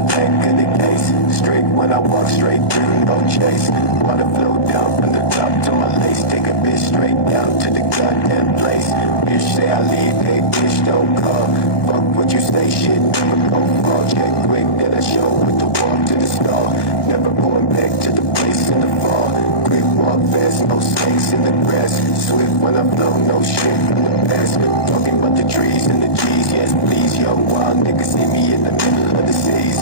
the back of the case. Straight when I walk straight through, no chase. Water flow down from the top to my lace. Take a bitch straight down to the goddamn place. Bitch say I leave, hey bitch don't call. Fuck what you say, shit never go fall. Check quick, then I show with the walk to the stall. Never going back to the place in the fall. Quick walk fast, no snakes in the grass. Swift when I flow, no shit from the past. Talking about the trees and the G's, yes please. Young wild niggas see me in the middle of the seas.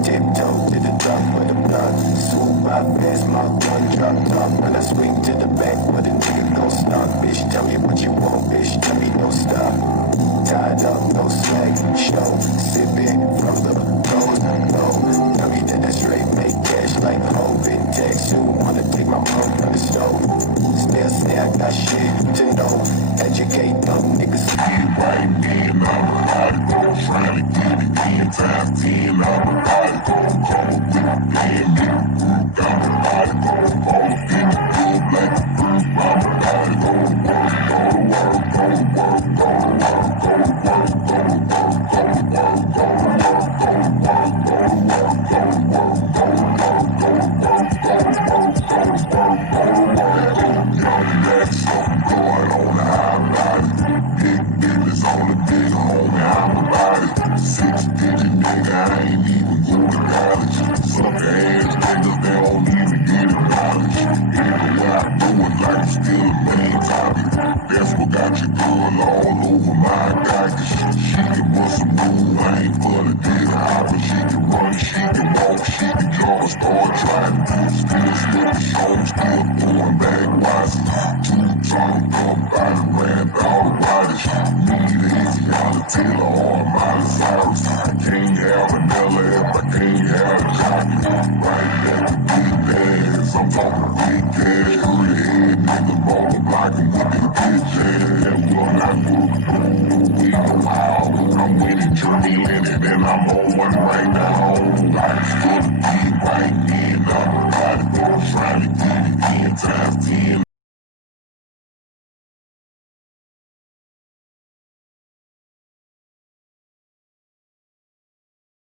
Tiptoe to the top of the block. Swoop by fast, my one drop top. When I swing to the back, where the nigga gon' stop. Bitch, tell me what you want, bitch, tell me no stop. Tied up, no slack, show. Sipping from the rose, no. Tell me that that's straight, make cash like home. Big text, who wanna take my home from the stove? Still say I got shit to know. Educate dumb niggas. Right then, I'm a radical, trying to get it 10 times 10. I'm a radical, cold with a plan, nigga. I'm a radical, all up in the club like a freak. I'm a radical, work, go to work, go to work, go to work, go to work, go to work, go to work, go to work, go to work, go to work, go to work, go to work, go to work, go to work, go to work, go to work. Young black, something going on the high rise. Big business on the big homie, I'm about it. 6-digit nigga, I ain't even go to college. Sucker ass niggas, they don't even get acknowledged. Anywhere I do it like it's still a main topic. That's what got your girl all over my guy. Cause she can bust a move, I ain't for the dead hopper. She can run, she can walk, she can jump, start trying to do. Still slip the show, still throwing back wise. Two-tongue up, I done ran all the riders. Need easy on the Taylor or Miley Cyrus. I can't have vanilla if I can't have chocolate. Right at the big ass, I'm talking big cash. Hurry ahead, nigga, multiplyin' with the bitch ass. And we'll not move, we know how. I'm winning, journey landing, and I'm on one right now. Life's good to be right then. I'm a radical, trying to get it 10 times 10.